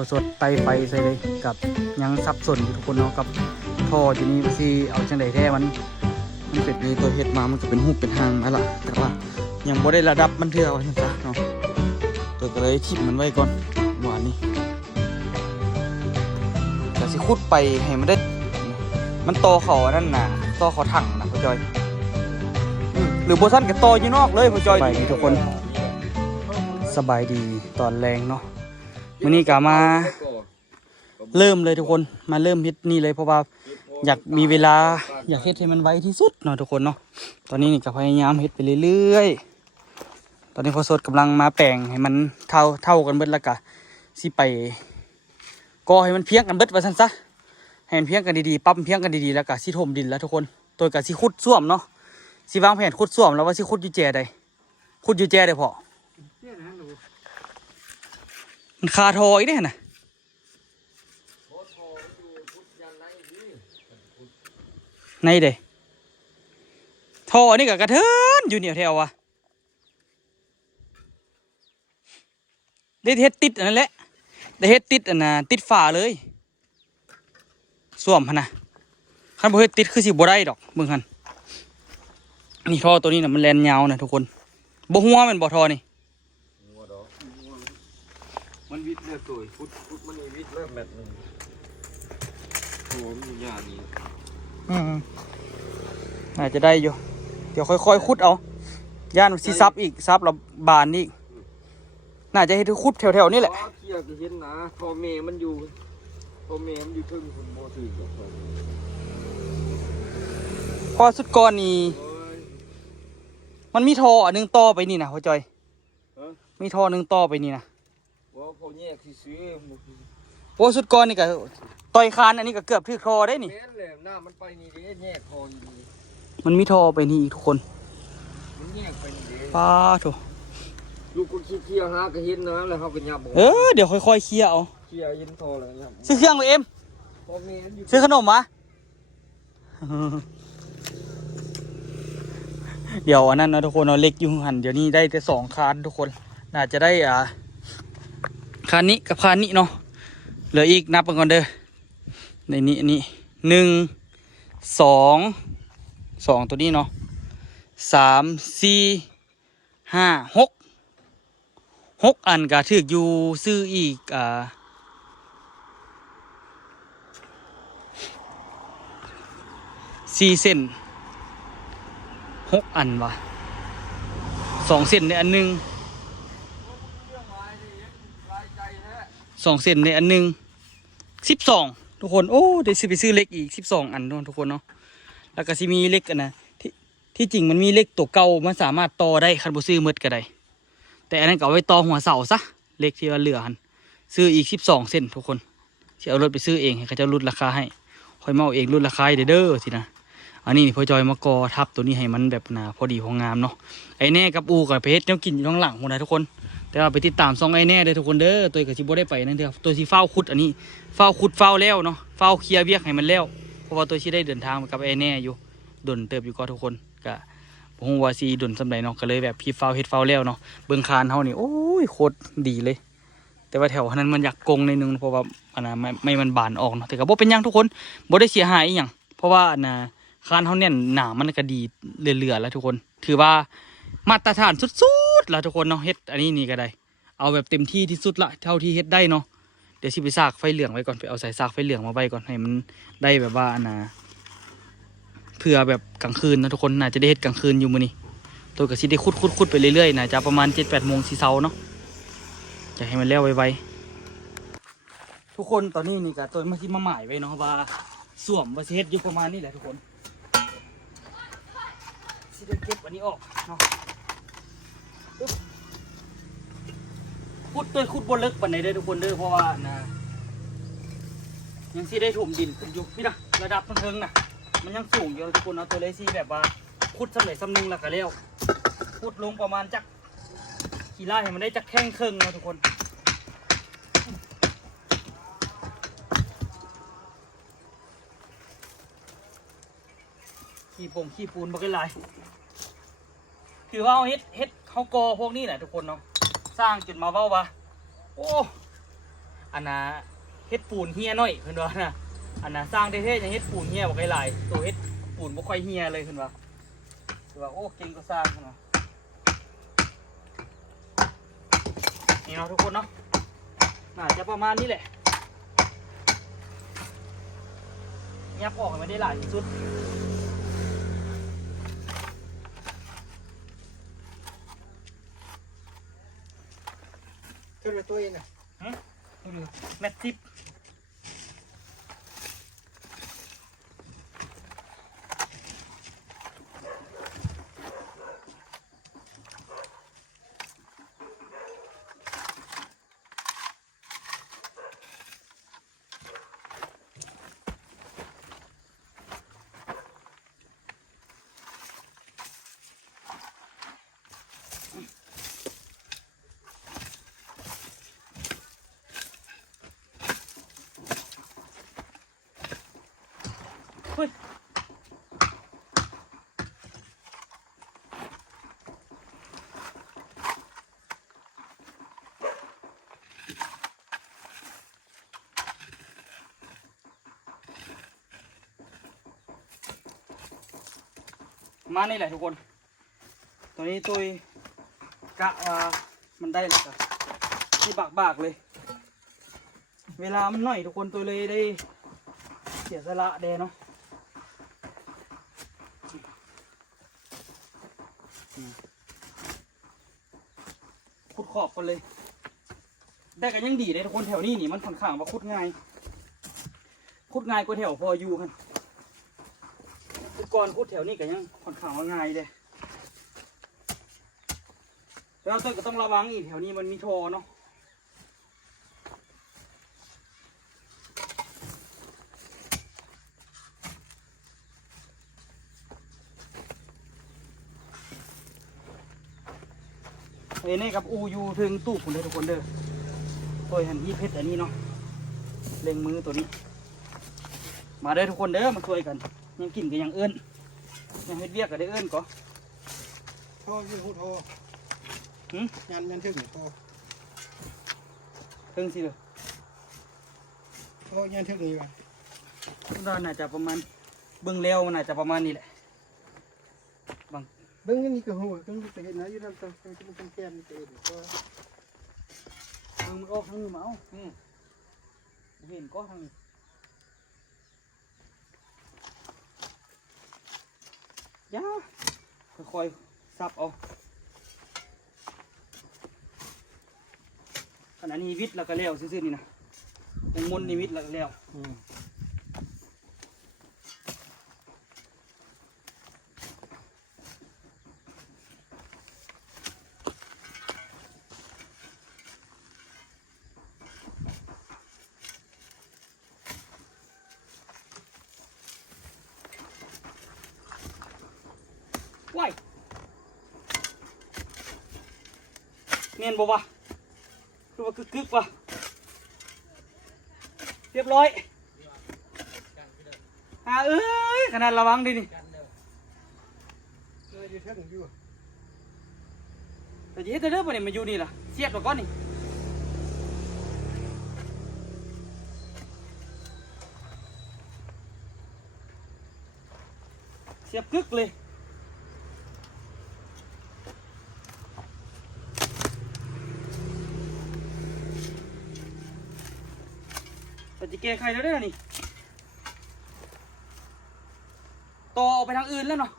อสดไตไฟใส่เลยกับยังสับสนอยู่ทุกคนเนาะกับท่ออยู่นี่ที่เอาจังไดแท้มันเป็นนี่ตัวเฮ็ดมามันก็เป็นหูเป็นหางมาละแต่ว่ายังบ่ได้ระดับมันเท่าว่าซั่นซะเนาะตัวก็เลยทิ่มมันไว้ก่อนหวานนี่ก็สิขุดไปให้มันได้มันโตเขานั่นน่ะโตเขาถังนะพ่อจอยหรือโบซันก็โตอยู่นอกเลยพ่อจอยนี่ทุกคนสบายดีตอนแรงเนาะมื้อนี้ก็มาเริ่มเลยทุกคนมาเริ่มเฮ็ดนี่เลยเพราะว่าอยากมีเวลาอยากเฮ็ดให้มันไวที่สุดเนาะทุกคนเนาะตอนนี้นี่ก็พยายามเฮ็ดไปเรื่อยๆตอนนี้พอสดกำลังมาแปลงให้มันเท่ากันเบิดแล้วก็สิไปก่อให้มันเพียงกันเบิดว่าซั่นซะให้มันเพียงกันดีๆปั๊มเพียงกันดีๆแล้วก็สิถมดินแล้วทุกคนตัวก็สิขุดซ่วมเนาะสิวางแผนขุดซ่วมแล้วว่าสิขุดอยู่แจใดขุดอยู่แจใดพอมันคาทออีกเนี่ยนะในเด้ทอนี่กับกระเทินอยู่เนี่ยแถววะได้เฮ็ดติดอันนั้นแหละได้เฮ็ดติดอันน่ะติดฝาเลยส่วมหั่นน่ะคันบ่เฮ็ดติดคือสิบ่ได้ดอกเบิ่งหั่นนี่ท่อตัวนี้น่ะมันแล่นยาวนะทุกคนบ่หัวมันบ่ท่อนี่มันวิดเลือดตัวฟุตมันนี่วิดเลือดแบบนึงโอ้มันอยู่อย่างนี้น่าจะได้อยู่เดี๋ยวค่อยๆขุดเอาย่านสิซับอีกซับแล้วบานอีกน่าจะให้ทุกขุดแถวๆนี่แหละเที่ยก็เห็นนะทอเมมันอยู่ทอเมมันอยู่ทึ่งคนบ่ถือพอสุดก่อนนี่มันมีท่ออันนึงต่อไปนี่นะพ่อจอยมีท่อนึงต่อไปนี่นะว่าเขาแยกซื้อโอ้สุดก่อนนี่ก็ต่อยคานอันนี้ก็เกือบถึงท่อได้นี่หน้ามันไปนี่เด้แยกท่ออยู่มันมีท่อไปนี่อีกทุกคนมันแยกไปนี่เด้ป้าโถลูกคนขี้เคี้ยวหาก็เห็นนะแล้วเขาก็ยับเดี๋ยวค่อยๆเคลียร์เอาเคลียร์ยินท่อเลยยับซื้อเครื่องเลยเอ็มซื้อขนมมาเดี๋ยวอันนั้นนะทุกคนเอาเล็กอยู่หันเดี๋ยวนี้ได้แต่2 คานทุกคนน่าจะได้คานนี้กับคานนี้เนาะเหลืออีกนับกันก่อนเด้อในนี้อันนี้1 2ตัวนี้เนาะ3 4 5 6อันก็ถึกอยู่ซื้ออีก4 เส้น6 อันวะ2 เส้นในอันนึง2 เส้นในอันนึง12ทุกคนโอ้ได้ซื้อไปซื้อเล็กอีก12 อันทุกคนเนาะแล้วก็สิมีเล็กอันนะที่จริงมันมีเล็กตัวเก่ามันสามารถต่อได้คันบ่ซื้อหมดก็ได้แต่อันนั้นก็เอาไว้ต่อหัวเสาซะเล็กที่ว่าเหลือหันซื้ออีก12 เส้นทุกคนสิเอารถไปซื้อเองให้เขาเจ้าลดราคาให้ค่อยมาเอาเองลดราคาเด้อสินะอันนี้พ่อจอยมากอทับตัวนี้ให้มันแบบพอดีพองามเนาะไอ้แน่กับอูกับเพชรเนี่ยกินอยู่ข้างหลังหมดเลยทุกคนแต่ว่าไปติดตามซองไอ้แน่เลยทุกคนเด้อตัวกับชิโบได้ไปนั่นเถอะตัวที่เฝ้าขุดอันนี้เฝ้าขุดเฝ้าแล้วเนาะเฝ้าเคลียร์เวียกให้มันแล้วเพราะว่าตัวที่ได้เดินทางกับไอ้แน่อยู่ดนเติบอยู่ก็ทุกคนก็ผมว่าซีดนสำหรับเนาะก็เลยแบบพี่เฝ้าเฮ็ดเฝ้าแล้วเนาะเบื้องคานเฮานี่โอ้ยโคตรดีเลยแต่ว่าแถวนั้นมันอยากกงในนึงเพราะว่าอันน่ะไม่มันบานออกเนาะแต่ก็บ่เป็นยังทุกคนบ่ได้เสียหายอีหยังเพราะว่าอันน่ะคานเขาเนี่ยหนามันก็ดีเหลือๆแล้วทุกคนถือว่ามาตรฐานสุดๆแล้วทุกคนเนาะเฮ็ดอันนี้นี่ก็ได้เอาแบบเต็มที่ที่สุดละเท่าที่เฮ็ดได้เนาะเดี๋ยวสิไปซากไฟเหลืองไว้ก่อนไปเอาสายซากไฟเหลืองมาไว้ก่อนให้มันได้แบบว่าอันน่ะเผื่อแบบกลางคืนนะทุกคนน่าจะได้เฮ็ดกลางคืนอยู่มื้อนี้ตัวก็สิได้ขุดไปเรื่อยๆน่าจะประมาณ 7-8 โมงสิเช้าเนาะจะให้มันแล้วไวๆทุกคนตอนนี้นี่ก็ตัวมาที่มาหมายไว้เนาะว่าสวมว่าสิเฮ็ดอยู่ประมาณนี้แหละทุกคนสิได้เก็บอันนี้ออกเนาะขุดบนลึกปานใดเด้อทุกคนเด้อเพราะว่านะยังสิได้ถมดินขึ้นอยู่พี่นะระดับเทิงนะมันยังสูงอยู่ทุกคนเอาตัวเลยสิแบบว่าขุดสำเร็จสำนึงแล้วก็แล้วขุดลงประมาณจักกี่ไร่ให้มันได้จักแข้งครึ่งนะทุกคนขี้ปูนบ่เป็นไรคือว่าเฮ็ดเขากอพวกนี้แหละทุกคนเนาะสร้างจนมาเว้าว่าโอ้ อันน่ะเฮ็ดปูนเฮียน้อยเพิ่นว่านะอันน่ะสร้างเท่ๆอย่างเฮ็ดปูนเฮียบ่ค่อยหลายตัวเฮ็ดปูนบ่ค่อยเฮียเลยเพิ่นว่าคือว่าโอ้เก่งก็สร้างเพิ่นว่านี่เนาะทุกคนเนาะน่าจะประมาณนี้แหละยับออกให้มันได้หลายที่สุด เท่าไรตัวเองน่ะ แมทซิปเฮ้ยมานี่แหละทุกคนตัวนี้ตัวกะว่ามันได้แล้วจ้ะที่บากๆเลย เวลามันน้อยทุกคนตัวเลยได้เสียสละแดเนาะขุดขอบกันเลยแต่ก็ยังดีเลยทุกคนแถวนี้นี่มันค่อนข้างว่าขุดง่ายกว่าแถวพออยู่กันทุกก่อนขุดแถวนี้ก็ยังค่อนข้างว่าง่ายเลยแล้วต้นก็ต้องระวังอีกแถวนี้มันมีท่อเนาะเอ้นี่กับอูยูถึงตู้ผมเลยทุกคนเด้อตัวหันที่เพชรอันนี้เนาะเล็งมือตัวนี้มาได้ทุกคนเด้อมาช่วยกันยังกินกันยังเอื้อนยังเฮ็ดเวียกกันได้เอื้อนก่อ ท่อยืดหูท่อยันถึงท่อ ถึงสิเลย ท่อยันถึงนี่ว่ะ เราน่าจะประมาณเบื้องแล้วมันน่าจะประมาณนี้แหละบาง เบิ้งนี่ก็หัวก็จะเห็นนะอยู่นั่นต้องเป็นแก้มจะเห็นก็ เบื้องมันออกทางนี้มาเอาเห็นก็ทางนี้ย่าค่อยๆซับเอาขณะนี้วิทย์แล้วก็แล้วซื่อๆนี่นะองมนต์นิวิทย์แล้วก็แล้วว้ายเนียนบ่วะคือว่ากึกๆวะเรียบร้อยเอ้ยขนาดระวังดินี่ เลยอยู่ถึงอยู่ แต่ยี่เธอเด้อปะเนี่ยมาอยู่นี่ล่ะเสียบตัวก้อนนี่เสียบกึกเลยแต่จะแก้ไขแล้วได้อนี่ต่อออกไปทางอื่นแล้วเนาะ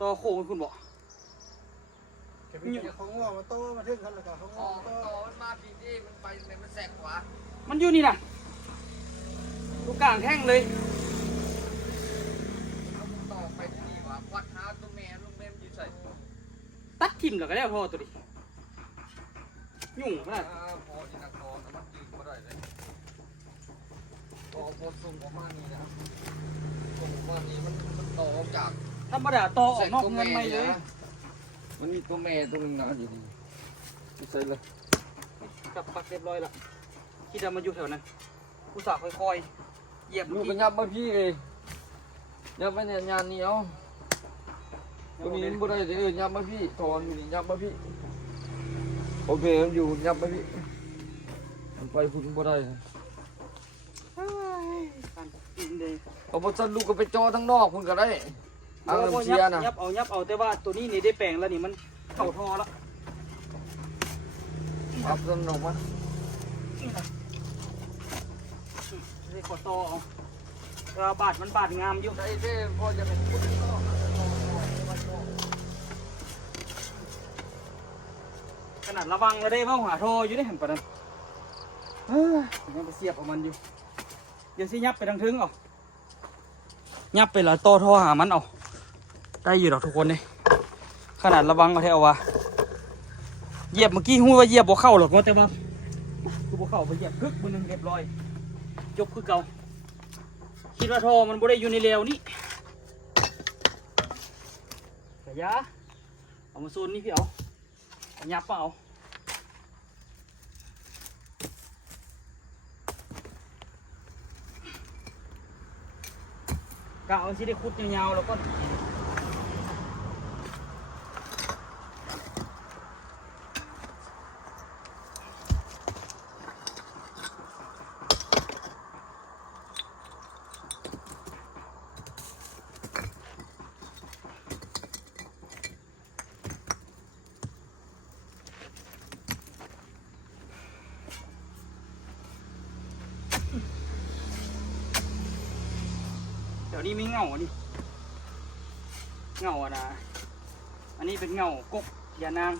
ต่อโค้งคุณบอก จะเป็นของว่ามาโตมาถึงกันแล้วก็ของ อ๋อ ว่า มันต่อมันมาปีนี้มันไปในมันแสกขวา มันอยู่นี่นะลูกกลางแท่งเลย เอามันต่อไปที่นี่ว่าวัดหาตัวแม่ลุงแม่มันอยู่ใส่ ตัดทิ่มแล้วก็ได้พอตัวดิยุ่งขนาด พอที่นักคอแต่มันยืนไม่ได้เลยต่อพอส่งออกมานี่นะครับส่งออกมานี่มันต่อออกจาก ธรรมดาต่อออกนอกเงินไม่เลย มันมีตัวแม่ตัวหนึงนะอยู่นี่ไม่ใช่เลย กลับปักเรียบร้อยละที่จะมาอยู่แถวนั้นผู้สาวค่อยๆเหยียบ ลูกก็ยับมาพี่เลยยับไปเนี่ยยานนี้เอาตัวนี้มันบ่ได้เลยยับมาพี่ถอนอยู่นี่ยับมาพี่โอเคมันอยู่ยับมาพี่ มันไปพุ่นบ่ได้ การกินเลย เอาบ่ซันลูกก็ไปจอทั้งนอกพุ่นก็ได้ทางน้ำเชียนะ ยับเอาแต่ว่าตัวนี้นี่ได้แปลงแล้วนี่มันเข้าท่อแล้ว อับซันออกมา ได้ขอต่อเอาแต่ว่าบาดมันบาดงามอยู่ ได้เด้พอจะเป็นพุ่นก็ ขนาดระวังแล้วได้ว่าหาท่ออยู่ได้เห็นปะนั้นยังไปเสียบเอามันอยู่เดี๋ยวสิยับไปทางทึงเอายับไปแล้วต่อท่อหามันเอาได้อยู่หรอกทุกคนนี่ขนาดระวังเอาแท้เอาวะเหยียบเมื่อกี้หูว่าเหยียบบ่เข้าหรอกแต่ว่าคือบ่เข้าไปเหยียบคึกมือนึงเรียบร้อยจบคือเก่าคิดว่าท่อมันบ่ได้อยู่ในเร็วนี่กะยาเอามาโซนนี่พี่เอายับเอากะเอาสิได้คุดยาวๆแล้วก็เดี๋ยวนี้มีเงาอันนี้เงาอะนะอันนี้เป็นเงากกยานาง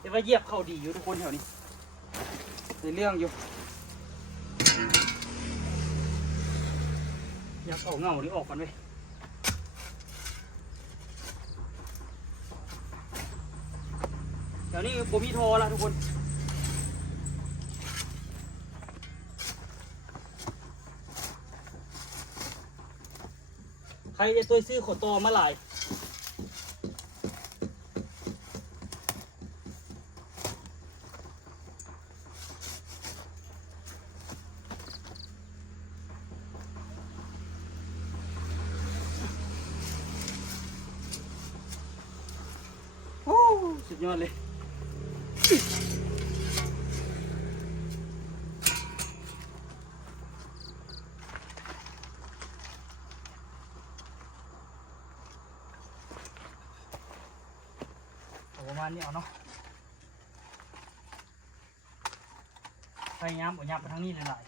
แต่ว่าเหยียบเข้าดีอยู่ทุกคนแถวนี้ในเรื่องอยู่อยากเอาเงานี้ออกก่อนเว้ยเดี๋ยวนี้ผมมีโทรแล้วทุกคนใครจะตัวซื้อขนโตมาหลายสุดยอดเลยประมาณนี้เอาเนาะพยายามเอายับไปทางนี้หลาย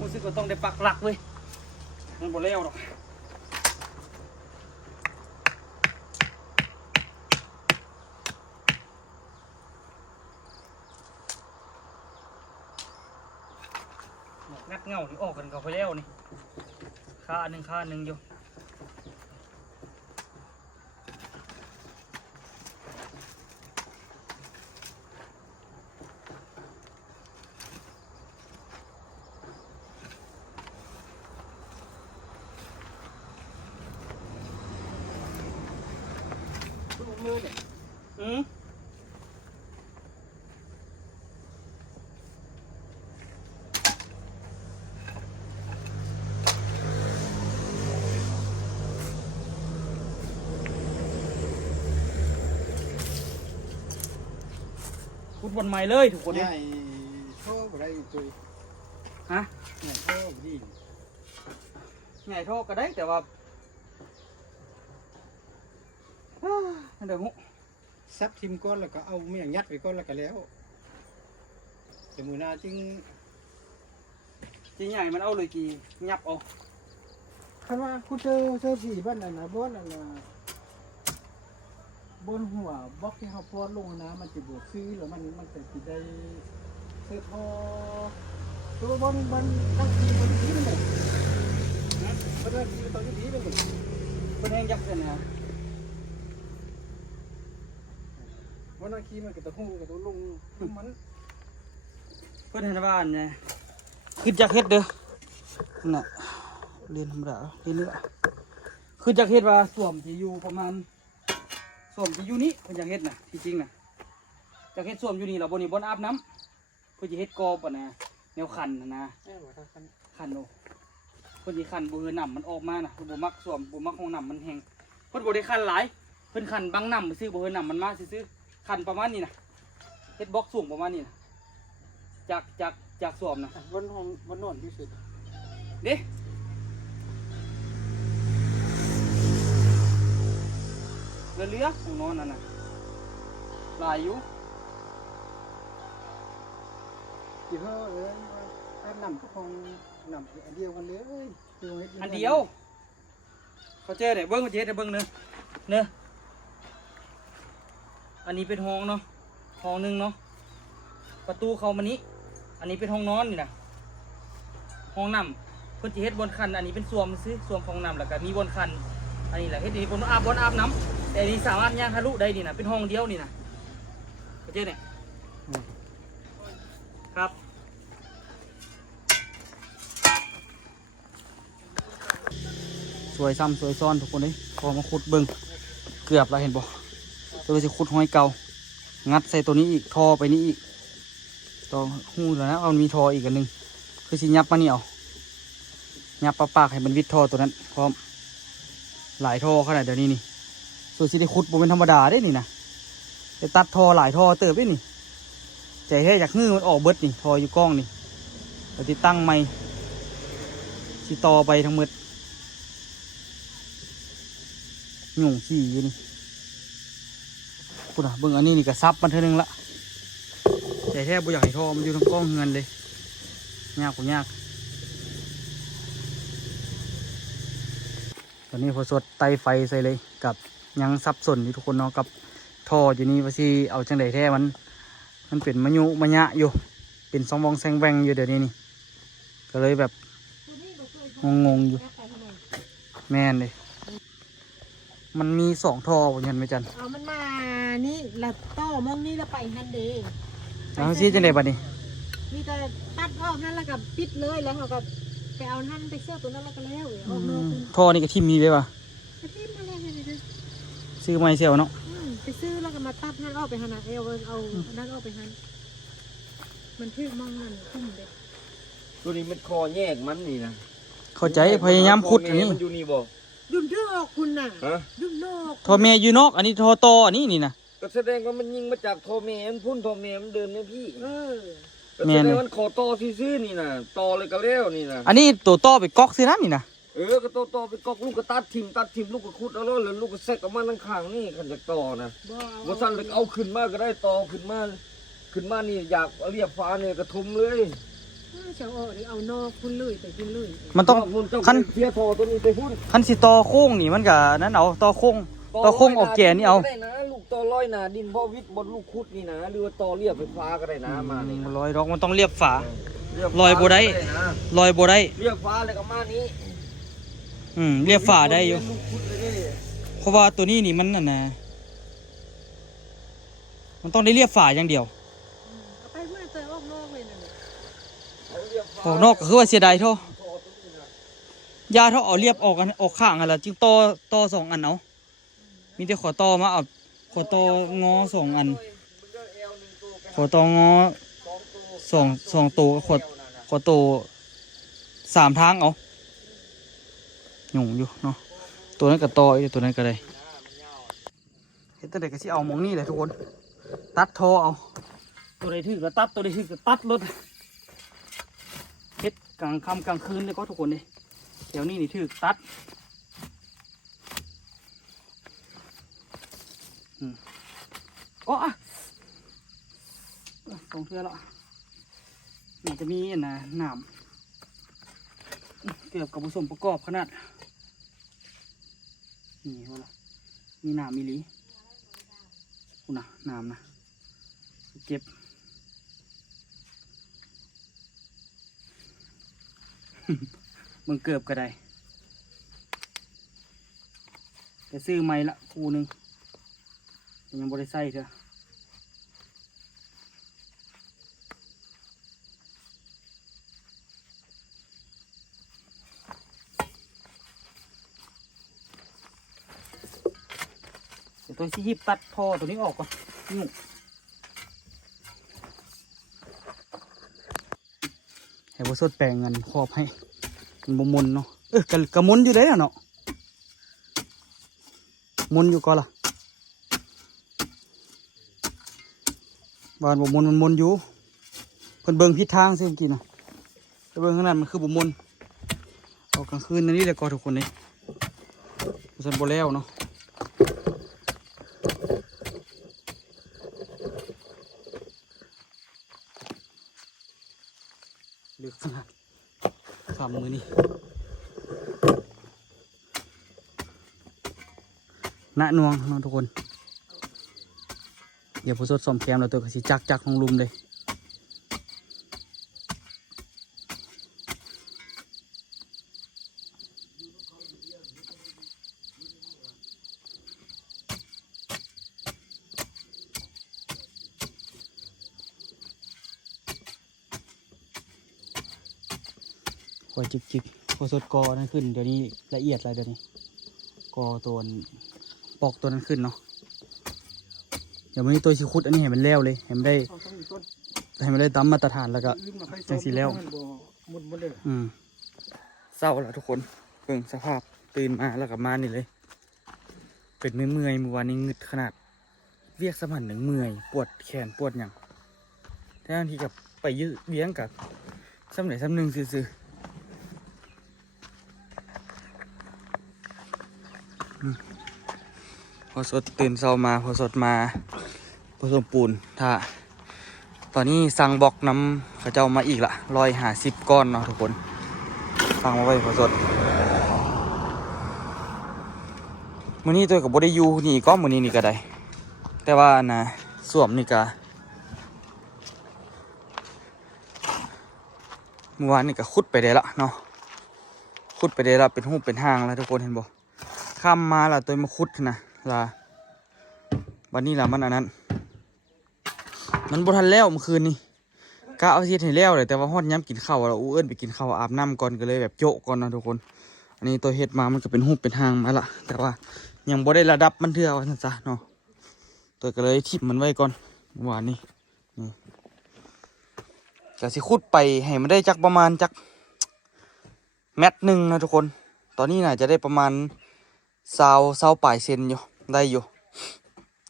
รู้สึกว่าต้องได้ปักหลักเว้ยมันบ่แล้วหรอกงัดเงาที่ออกกันก็ไปแล้วนี่ค่าหนึ่งอยู่ มือเนี่ย อืมขุดบนใหม่เลยทุกคน ให เนี่ย ญ่ท่อบ่ได้ตัว ฮะ ใหญ่ท่อบ่ดี ใหญ่ท่อก็ได้แต่ว่าเดี๋ยวหู ซับทิมก้อนแล้วก็เอาเมี่ยงยัดไปก้อนแล้วก็แล้วแต่มือหน้าจึง จีใหญ่มันเอาเลยกี่ยับเอา คันว่าคุณเจอผีบ้านนั่นนะบ้านนั่นนะบนหัวบล็อกที่เขาป้อนลงนะมันจะบวกซื้อแล้วมันจะติดได้เสื้อทอตัวบนตั้งทีบนทีมันเลยมันตั้งทีตอนนี้ทีมันเลย เป็นแห้งยักษ์เลยนะ วันนั้นขี้มันกับตัวหูกับตัวลุงมัน เพื่อนธนบ้านเนี่ยขึ้นจากเฮ็ดเด้อน่ะเรียนธรรมดาเรียนเนื้อขึ้นจากเฮ็ดว่าสวมที่อยู่ประมาณสวมที่อยู่นี้เพื่อนจากเฮ็ดน่ะที่จริงน่ะจากเฮ็ดสวมอยู่นี่เราบนนี้บนอาบน้ำเพื่อจะเฮ็ดกอบอ่ะนะแนวขันน่ะนะขันโอ้เพื่อนจะขันบ่เฮือน้ำมันออกมาน่ะเพิ่นบ่มักสวมบ่มักห้องน้ำมันแห้งเพิ่นบ่ได้ขันหลายเพิ่นขันบางน้ำซื้อบ่เฮือน้ำมันมาซื้อๆขันประมาณนี้น่ะเฮ็ดบล็อกสูงประมาณนี้น่ะจากสวมน่ะ บนห้องบนนอนที่สุด เด้เรือของนอนนั่นน่ะหลายอยู่ ที่เขาอาบน้ำก็คงน้ำอันเดียวกันเลย อันเดียวเขาเจอเนี่ยเบิ้งเขาเจอเบิ้งเนื้ออันนี้เป็นห้องเนาะห้องหนึงเนาะประตูเข้ามานี้อันนี้เป็นห้องนอนนี่นะห้องน้ำเพิ่นจะเฮ็ดบนคันอันนี้เป็นส่วมซื้อส่วมของน้ำแล้วก็มีบนคันอันนี้แหละเฮ็ดนี่บนอาบน้ำแต่อันนี้สามารถย่างทะลุได้นี่นะเป็นห้องเดียวนี่นะเขาเจอเนี่ยครับสวยซ้ำสวยซ้อนทุกคนเลยพอมาขุดเบิ้งเกือบแล้วเห็นบ่ตัวจะขุดห้อยเก่างัดใส่ตัวนี้อีกทอไปนี้อีกต่อหูแล้วนะเอามีทออีกอันหนึงคือสิยับมานี่เอายับปากให้มันวิดทอตัวนั้นพร้อมหลายทอขนาดเดี๋ยวนี้นี่ส่วนสิได้ขุดบ่เป็นธรรมดาได้นี่นะจะตัดทอหลายทอเติบได้นี่ใจแค่อยากฮื้อมันออกเบิดนี่ทออยู่กล้องนี่เราติดตั้งใหม่สิต่อไปทั้งหมดหยุ่งขี้อยู่นี่คุณอ่ะเบิ่งอันนี้นี่ก็ซับมันเท่านึงละแต่แท้บ่อยากให้ทอมันอยู่ทั้งกล้องเงินเลยยากกว่ายากตอนนี้พอสดไตไฟใส่เลยกับยังซับสนอยู่ทุกคนเนาะกับท่ออยู่นี่ว่าสิเอาจังไดแท้มันเป็นมะยุมะยะอยู่เป็นสองวองแซงแวงอยู่เดี๋ยวนี้นี่ก็เลยแบบงงๆอยู่แม่นเลยมันมีสองท่อเหมือนกันไหมจัน เอามันมานี่ละต่อมองนี่ละไปฮันเดย์ แล้วซีจังไดบัดนี้ มีแต่ตัดออกนั่นแล้วก็ปิดเลยแล้วเขาก็ไปเอาหั่นไปเสื้อตัวนั้นแล้วก็แล้วออกนอกคุณ ท่อนี่ก็ทิ่มมีเลยว่ะ ไปที่มาแล้วเลย ซื้อไม้เสียวเนาะ ไปซื้อแล้วก็มาตัดหั่นออกไปหั่นเอานั่นออกไปหั่นมันทึกมองมันคุ้มเลย ตัวนี้มันคอแยกมันนี่นะ เข้าใจพยายามขุดอันนี้ มันอยู่นี่บ่ ดุมทึกออกคุณน่ะ ฮะ ดุมนอก ท่อแม่อยู่นอกอันนี้ท่อต่ออันนี้นี่นะ ก็แสดงว่ามันยิงมาจากโทเมมันพุ่นโทเมมันเดินเนี่ยพี่ เออ ก็แสดงว่ามันขอต่อซื่อๆนี่นะต่อเลยก็แล้วนี่นะ อันนี้ตัวต่อไปก๊อกซื้อนั่นนี่นะ ก็ต่อไปกอกลูกก็ตัดทิมลูกก็ขุดเอาแล้วลูกก็แซกออกมาทั้งข้างนี่ขันจากต่อนะ บ่ ว่าสั่นเลยเอาขึ้นมาก็ได้ต่อขึ้นมานี่อยากเรียบฟ้าเนี่ยกระทุมเลย จะเอานอกคุณเลยไปคุณเลย มันต้อง พุ่นเจ้า คัน เทียทอตัวนี้ไปพุ่น คันสิต่อโค้งนี่มันก็นั้นเอาต่อโค้งออกแก่นี่เอา ได้นะลูกต่อร้อยหนาดินพ่อวิทย์บนลูกคุดนี่นะหรือว่าต่อเรียบไฟฟ้าก็ได้นะมานี่นะ ลอยดอกมันต้องเรียบฝา เรีบ ลอยบ่ได้ นะ ลอยบ่ได้ เรียบฟ้าเลยก็มานี้ เรียบฝาได้อยู่ ลูกคุดเลยนี่ เพราะว่าตัวนี้นี่มันน่ะนะมันต้องได้เรียบฝาอย่างเดียว เอาไปเพื่อเจอออกนอกเลยน่ะ เอาเรียบฟ้า ออกนอกก็คือว่าเสียดายเท่า ต่อตัวนี้นะ ยาเท่าเอาเรียบออกกันออกข้างกันละจึงต่อสองอันเอามีแต่ขอต่อมาเอา ขอตองอสองอัน มึงเลือกเอลหนึ่งตัวไป ขอตองอ สองตัว สองตัวขอตัว3 ทางเอาหยุ่งอยู่เนาะตัวนั้นก็ต่ออีกตัวนั้นก็ได้เห็นตัวไหนก็สิเอาหมองนี่เลยทุกคนตัดทอเอาตัวใดถือก็ตัดตัวใดถือก็ตัดรถเฮ็ดกลางค่ำกลางคืนเลยก็ทุกคนเลยเดี๋ยวนี้นี่ถือตัดอ๋ออ่ะสองเทื่อแล้วมันจะมีนะหนามเกือบกับผสมประกอบขนาดนี่เขาละมีหนามมีหลีคุณนะหนามนะเก็บ มึงเกือบก็ได้แต่ซื้อใหม่ละคู่หนึ่งยังบริใส่เถอะเดี๋ยวตัวชี้หิบตัดท่อตัวนี้ออกก่อนยุ่งให้บริสุทธิ์แปลงเงินครอบให้มันบ่มนเนาะกระมุนอยู่ได้เนาะมุนอยู่ก่อนล่ะบ้านบ่มนมันมนอยู่เพิ่นเบิ่งผิดทางซิเมื่อกี้นะไปเบิ่งขางหนาดมันคือบ่มนเอากลางคืนนั่นนี่แหละก็ทุกคนนี่ฉันบ่แล้วเนาะเลือกขนาด3 มือนี่ณนวงเนาะทุกคนเดี๋ยวผู้สดสมแกมเราตัวก็สิจักของลุมเลยคอยจิกผู้สดกอนั่นขึ้นเดี๋ยวนี้ละเอียดอะไรเดี๋ยวนี้กอตัวปอกตัวนั้นขึ้นเนาะเดี๋ยววันนี้ตัวชิคุดอันนี้เห็นมันแล้วเลยเห็นมันได้ เอาต้องมีต้น ให้มันได้ตามมาตรฐานแล้วก็ อื่นมาให้ จังสิแล้ว หมดเลย เศร้าแล้วทุกคนเบิ่งสภาพตื่นมาแล้วกับมานี่เลยเป็นเมื่อยเมื่อวานนี้งึดขนาดเรียกสมันหนึ่งเมื่อยปวดแขนปวดอย่างแทนที่กับไปยืดเลี้ยงกับซ้ำไหนซ้ำหนึ่งซื่อพอสดตื่นเช้ามาพอสดมาผสมปูนถ้าตอนนี้สั่งบล็อกน้ำเขาเจ้ามาอีกละ150 ก้อนเนาะทุกคนฟังมาไว้พอสดมื้อนี้ตัวกับบได้อยู่นี่ก็มื้อนี้นี่ก็ได้แต่ว่านะสวมนี่ก็เมื่อวานนี่ก็ขุดไปได้ละเนาะขุดไปได้ละเป็นหูเป็นห้างแล้วทุกคนเห็นบ่ข้ามมาละตัวมาขุดนะละวันนี้ละมันอันนั้นมันบ่ทันแล้วเมื่อคืนนี่กะเอาเสียให้แล้วเลยแต่ว่าฮอดย้ำกินข้าวแล้วอู้เอิ้นไปกินข้าวอาบน้ำก่อนก็เลยแบบโจะก่อนนะทุกคนอันนี้ตัวเฮ็ดมามันก็เป็นหูเป็นห้างมาละแต่ว่ายังบ่ได้ระดับมันเทื่อว่าซั่นซะเนาะตัวก็เลยทิ่มมันไว้ก่อนเมื่อวานนี้ก็สิขุดไปให้มันได้จักประมาณจัก1 เมตรนะทุกคนตอนนี้น่าจะได้ประมาณ20ปลายเซนอยู่ได้อยู่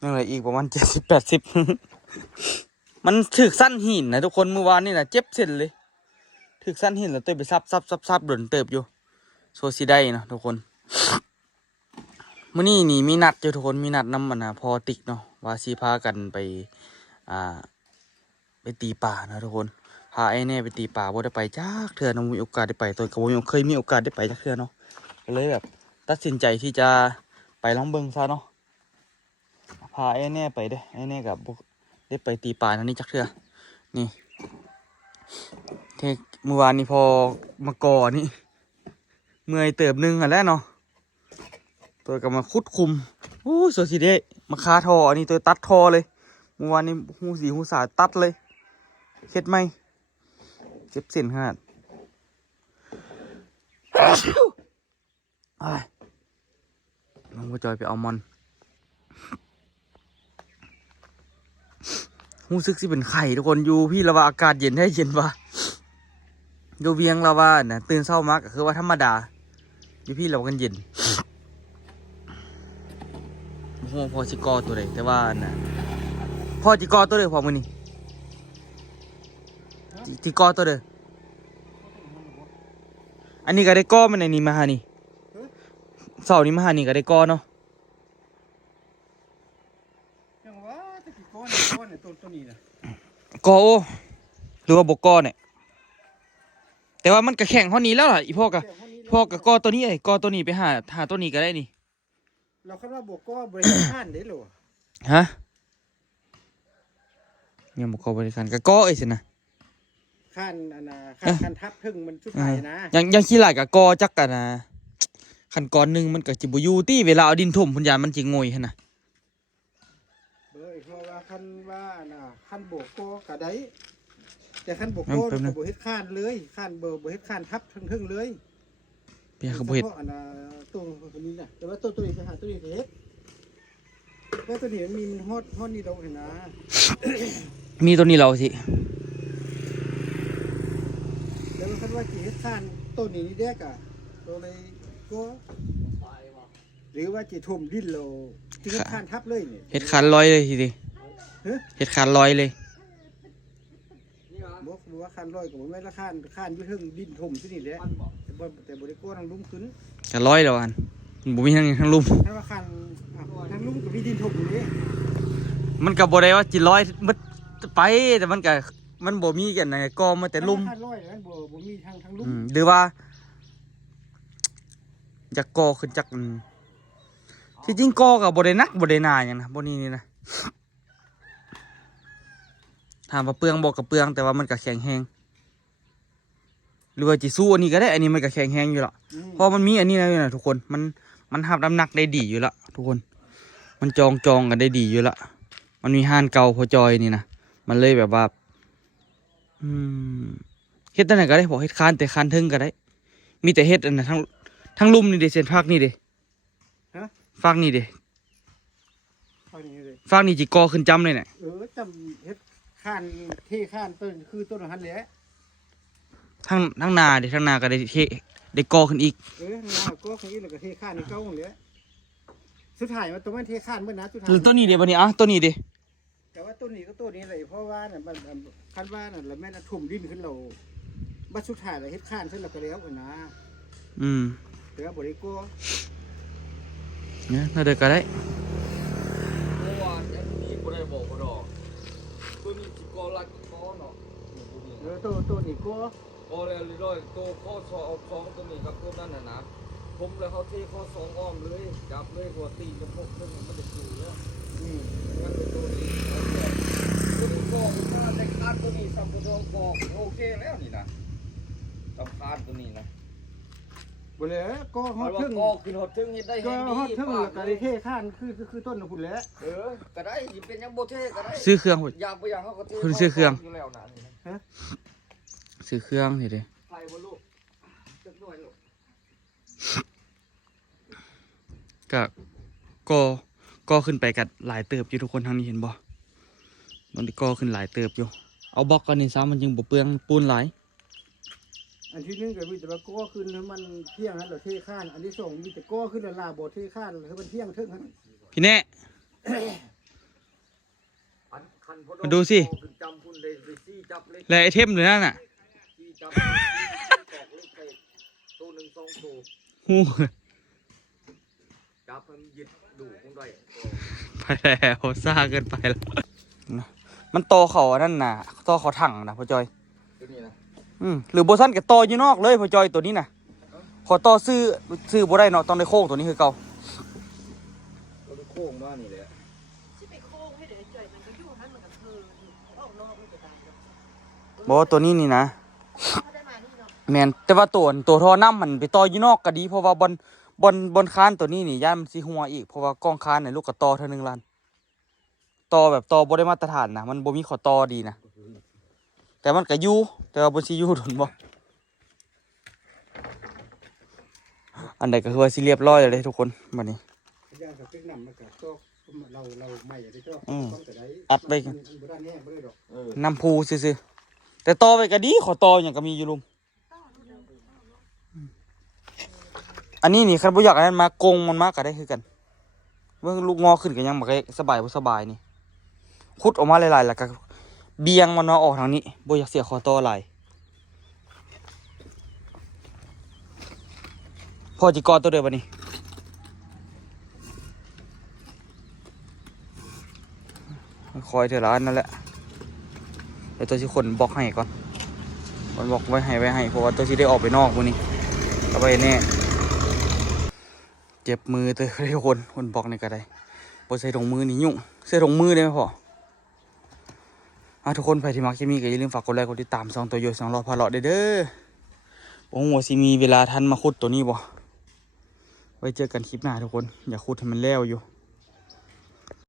ยังเหลืออีกประมาณ70-80 มันถึกสั้นหินนะทุกคนเมื่อวานนี่นะเจ็บเส้นเลยถึกสั้นหินแล้วเตยไปซับโดนเติบอยู่โซซีได้นะทุกคนมื้อนี้นี่มีนัดอยู่ทุกคนมีนัดนำมันนะพอติกเนาะว่าสิพากันไปไปตีป่านะทุกคนพาไอ้แน่ไปตีป่าบ่ได้ไปจักเทื่อนะมีโอกาสได้ไปตัวก็บ่เคยมีโอกาสได้ไปจักเทื่อเนาะก็เลยแบบตัดสินใจที่จะไปลองเบิ่งซะเนาะพาไอ้แน่ไปเด้ไอ้แน่กับได้ไปตีป่านั่นนี่จักเทื่อนี่เมื่อวานนี้พอมาก่อนี่เมื่อยเติบนึงอ่ะแล้วเนาะตัวก็มาคุดคุมโอ้สวยสิเด้มาคาทออันนี้ตัวตัดทอเลยเมื่อวานนี้หูสีหูสาตัดเลยเฮ็ดไหมเจ็บเส้นขนาดน้องพ่อจอยไปเอามัน รู้สึกสิเป็นไข่ทุกคนอยู่พี่ละว่าอากาศเย็นได้เย็นว่ะอยู่เวียงละว่าน่ะตื่นเช้ามาก็คือว่าธรรมดาอยู่พี่เรากันเย็นโอ้โหพอสิกอตัวใดแต่ว่าน่ะพอจิกอตัวเด้อพอมื้อนี้จิกอตัวเด้ออันนี้ก็ได้กอมันในนี้มาหานี่เสาร์นี้มาหานี่ก็ได้กอเนาะ ยังว่าตะกี้ก้อนเนี่ยต้นนี้นะ กอโอหรือว่าบกกอเนี่ยแต่ว่ามันก็แข็งเท่านี้แล้วล่ะอีพ่อกะกอตัวนี้ไอ้กอตัวนี้ไปหาตัวนี้ก็ได้นี่ เราคิดว่าบวกก็บริหารได้หรอ ฮะเนี่ยบกกอบริการกะกอไอ้สินะ ขั้นอันน่ะขั้นทับทึ่งมันชุดไทยนะ ยังขี้หลายกะกอจักกันนะขันก้อนหนึงมันก็จิบอยู่ตี้เวลาเอาดินถมพุ่นยานมันจิงอยหั่นน่ะ เบอร์เพราะว่าขั้นว่าน่ะขั้นบวกก็กะได้แต่ขั้นบวกก็บวกเฮ็ดข้านเลยขั้นเบอร์บวกเฮ็ดข้านทับทึ่งเลย เปียกบ่เฮ็ด ฉพาะอันน่ะตัวนี้น่ะแต่ว่าตัวนี้ไปหาตัวนี้เฮ็ดเพราะตัวนี้มันมีมันฮอดนี่เราเห็นนะ มีตัวนี้เราสิ แล้วมันคันว่าจีเฮ็ดข้านตัวนี้นี่แดกอ่ะตัวเลยก็หรือว่าจีทุ่มดินเราที่เฮ็ดข้านทับเลยนี่ เฮ็ดคานลอยเลยทีเดียวเฮ็ดคานลอยเลย บอกว่าข้านร้อยก็บ่แม่นละข้านอยู่ถึงดินทุ่มที่นี่แหละแต่บ่ได้ก้อทางลุ่มขึ้น ก็ลอยแล้วอันบ่มีทั้งลุ่ม ถ้าว่าข้านทางลุ่มก็มีดินทุ่มอยู่นี่ มันก็บ่ได้ว่าจิลอยมันไปแต่มันบ่มีกันนะกอมาแต่ลุ่ม ข้านร้อยนั้นบ่มีทางลุ่ม หรือว่าอยากกอขึ้นจากที่จริงกอกับบได้นักบได้หนาอย่างนะบนนี้นี่นะถามว่าเปลืองบอกกับเปลืองแต่ว่ามันก็แข็งแห้งหรือว่าจิสู้อันนี้ก็ได้อันนี้มันก็แข็งแห้งอยู่ละเพราะมันมีอันนี้นะทุกคนมันหับน้ำหนักได้ดีอยู่ละทุกคนมันจองกันได้ดีอยู่ละมันมีห่านเก่าพอจอยนี่นะมันเลยแบบว่าเฮ็ดตั้งแต่ก็ได้บอกเฮ็ดคานแต่คานทึ่งก็ได้มีแต่เฮ็ดอันนะทั้งลุ่มนี่เดเส้นภาคนี่เดภาคนี่เด ข้างนี้เลย ภาคนี่จิกอขึ้นจำเลยเนี่ย จำเฮ็ดข้านที่ข้านต้นคือต้นหันแหละ ทั้งนาเดทั้งนาก็ได้กอขึ้นอีก นาก็คืออีแล้วก็เทข้านนี่เก่าหั่นแหละสุดท้ายมันต้องมันเทข้านเบิ่นะสุดท้าย หรือต้นนี้เดบัดนี้ต้นนี้เด แต่ว่าต้นนี้ก็ต้นนี้เลยเพราะว่าน่ะมันคันว่าน่ะแล้วแม่นทุ่มดินขึ้นเราบัดสุดท้ายแล้วเฮ็ดข้านขึ้นแล้วก็แล้วหั่นนะแต่ว่าบ่ได้กลัว เนี่ยน่าเด็กก็ได้ เมื่อวานแอดมินบ่ได้บอกบ่ดอกตัวนี้สิกอลักกอเนาะตัวนี้ ตัวนี้กลัว กอแล้วร้อยตัวข้อสองตัวนี้กับตัวนั้นน่ะนะผมแล้วเขาเทข้อสองอ้อมเลยจับเลยหัวตีกับพวกนึงมันจะอยู่แล้วงั้นเป็นตัวนี้ตัวนี้กอถ้าได้คาดตัวนี้ซ้ำตัวกอโอเคแล้วนี่นะสำคัญตัวนี้นะ บ่เลยก็ฮอด ว่า ถึง กอขึ้นฮอดถึงเฮ็ดได้ ก็ แฮง ฮอด ดี ถึงแล้วก็ได้เทข้านคือต้นพุ่นแหละ ก็ได้สิเป็นยังบ่เท่ก็ได้ ซื้อเครื่องหมด อยากบ่อยากเขาก็เท คุณซื้อเครื่อง อยู่แล้วนะนี่นะ ซื้อเครื่องเห็นเด ไฟบ่ลูกจักหน่อยลูก ก็ขึ้นไปกับหลายเติบอยู่ทุกคนทางนี้เห็นบ่มันก็ขึ้นหลายเติบอยู่เอาบล็อกกันนี่ซ้ำมันยังบ่เปลืองปูนหลาย อันที่1ก็มีแต่ว่าก็ขึ้นแล้วมันเที่ยงหั่นแล้วเทข้านอันที่2มีแต่ก็ขึ้นแล้วลาบ่เทข้านคือมันเที่ยงถึงหั่น พี่แน่ คันพอ มาดูสิ ขึ้นจำพุ่นเลยซี่จับเลย และไอเทมอยู่นั่นน่ะ ซี่จับซี่ตอกเลยใส่ตัวหนึ่งสองตัว ฮู้ จับให้มันยึดดูคงได้ ไปแล้วซ่าเกินไปแล้วมันโตเขาอันนั่นน่ะโตเขาถังนะพ่อจอย ตัวนี้นะ หรือโบซันกับโตอยู่นอกเลยพ่อจอยตัวนี้น่ะขอโตซื้อบ่ได้เนาะต้องได้โค้งตัวนี้คือเก่า ตัวนี้โค้งมานี่แหละ สิไปโค้งให้เดี๋ยวจ่อยมันก็อยู่หันมันก็เธอออกนอกมันก็ตามเนาะ บอกว่าตัวนี้นี่นะ ถ้าได้มานี่เนาะ แมนแต่ว่าตัวท่อน้ำมันไปต่ออยู่นอกก็ดีเพราะว่าบนคานตัวนี้นี่ย่านมันสิหัวอีกเพราะว่ากล้องคานเนี่ยลูกกระต่อเท่านึงล้านต่อแบบต่อบ่ได้มาตรฐานนะมันบ่มีขอต่อดีนะแต่มันก็อยู่แต่ว่าบ่สิอยู่ทนบ่อันใดก็คือว่าสิเรียบร้อยแล้วเด้ทุกคนบัดนี้ ย่างกับเป็นน้ำมันก็ตอก เราไม่ได้ชอบ อืม ต้องแต่ได้ อัดไป มันบ่ได้แน่บ่ได้ดอก น้ำพูซื่อๆแต่ต่อไปก็ดีขอต่ออย่างก็มีอยู่ลุมอันนี้นี่คันบ่อยากให้มันมากงมันมากก็ได้คือกันเบิ่งลูกงอขึ้นก็ยังบ่ได้สบายบ่สบายนี่ขุดออกมาหลายๆแล้วก็เบี่ยงมันมาออกทางนี้บ่อยากเสียคอต่อหลายพอจิกอตัวเดียวบัดนี้คอยเถอะละอันนั่นแหละเดี๋ยวตัวสิคนบล็อกให้ก่อนคนบล็อกไว้ให้เพราะว่าตัวสิได้ออกไปนอกมื้อนี้เอาไปแน่เจ็บมือเตัวทุกคนบล็อกนี่ก็ได้บ่ใส่ถุงมือนี่ยุ่งใส่ถุงมือได้ไหมพ่อทุกคนใครที่มักจะมีก็อย่าลืมฝากกดไลค์กดติดตาม2ตัวโย2รอบพาเลาะเด้อบ่ฮู้ว่าสิมีเวลาทันมาขุดตัวนี้บ่ไว้เจอกันคลิปหน้าทุกคนอย่าขุดให้มันแล้วอยู่